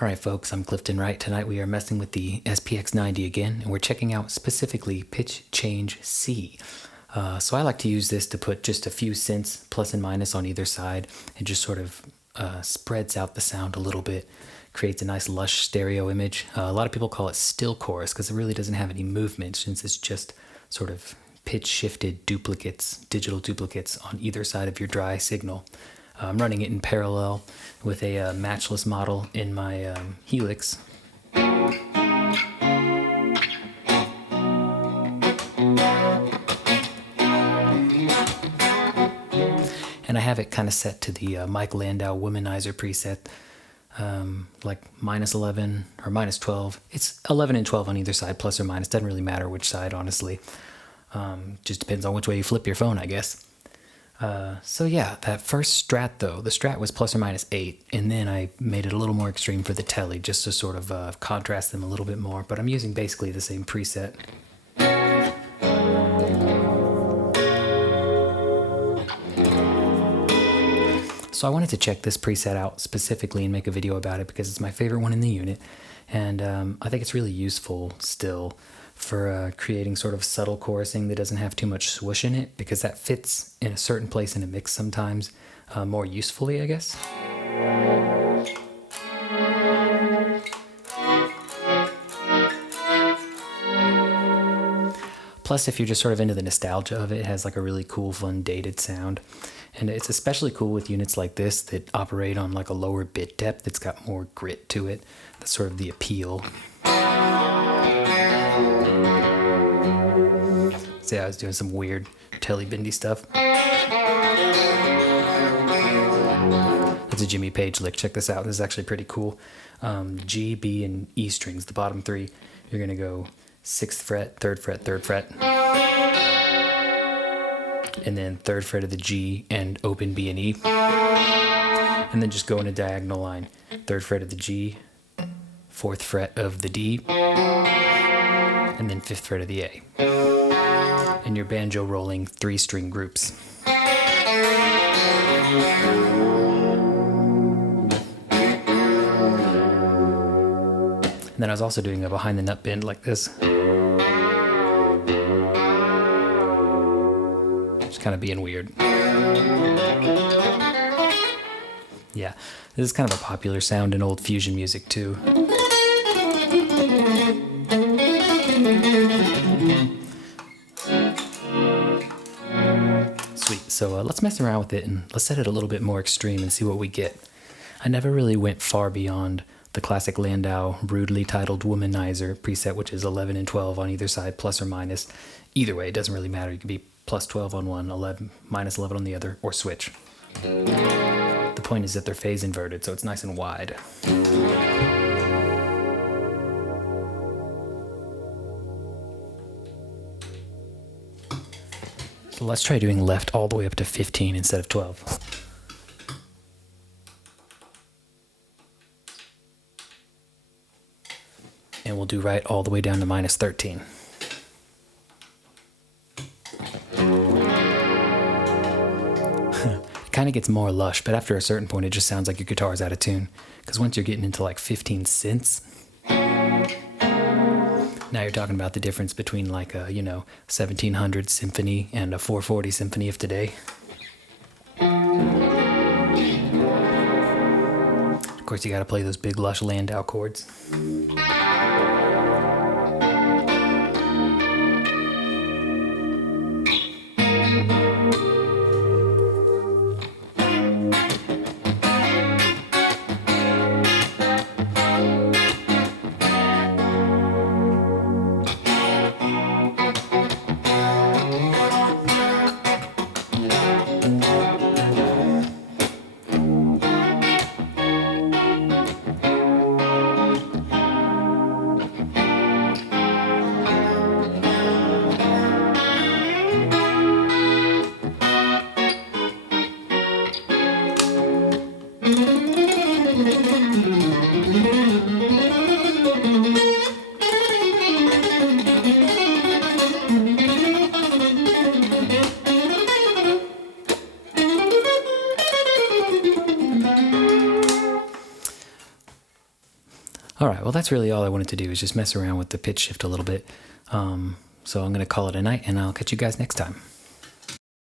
Alright folks, I'm Clifton Wright. Tonight we are messing with the SPX-90 again, and we're checking out specifically pitch change C. So I like to use this to put just a few cents plus and minus on either side. It just sort of spreads out the sound a little bit, creates a nice lush stereo image. A lot of people call it still chorus because it really doesn't have any movement since it's just sort of pitch shifted duplicates, digital duplicates on either side of your dry signal. I'm running it in parallel with a matchless model in my Helix. And I have it kind of set to the Mike Landau Womanizer preset, like minus 11 or minus 12. It's 11 and 12 on either side, plus or minus. Doesn't really matter which side, honestly. Just depends on which way you flip your phone, I guess. So yeah, that first Strat though, the Strat was plus or minus 8, and then I made it a little more extreme for the Tele just to sort of contrast them a little bit more, but I'm using basically the same preset. So I wanted to check this preset out specifically and make a video about it because it's my favorite one in the unit, and I think it's really useful still for creating sort of subtle chorusing that doesn't have too much swoosh in it, because that fits in a certain place in a mix sometimes more usefully, I guess. Plus, if you're just sort of into the nostalgia of it, it has like a really cool, fun, dated sound. And it's especially cool with units like this that operate on like a lower bit depth that's got more grit to it. That's sort of the appeal. See, I was doing some weird telly-bendy stuff. That's a Jimmy Page lick. Check this out. This is actually pretty cool. G, B, and E strings, the bottom three. You're going to go 6th fret, 3rd fret, 3rd fret. And then 3rd fret of the G and open B and E. And then just go in a diagonal line. 3rd fret of the G, 4th fret of the D, and then 5th fret of the A. And your banjo rolling 3-string groups. And then I was also doing a behind the nut bend like this. Just kind of being weird. Yeah, this is kind of a popular sound in old fusion music too. Sweet, so let's mess around with it and let's set it a little bit more extreme and see what we get. I never really went far beyond the classic Landau rudely titled Womanizer preset, which is 11 and 12 on either side, plus or minus. Either way, it doesn't really matter. You can be plus 12 on one, 11, minus 11 on the other, or switch. The point is that they're phase inverted, so it's nice and wide. So let's try doing left all the way up to 15 instead of 12. And we'll do right all the way down to minus 13. It kind of gets more lush, but after a certain point it just sounds like your guitar's out of tune. Because once you're getting into like 15 cents, now you're talking about the difference between like a, 1700 symphony and a 440 symphony of today. Of course, you gotta play those big lush Landau chords. All right, well, that's really all I wanted to do is just mess around with the pitch shift a little bit. So I'm going to call it a night, and I'll catch you guys next time.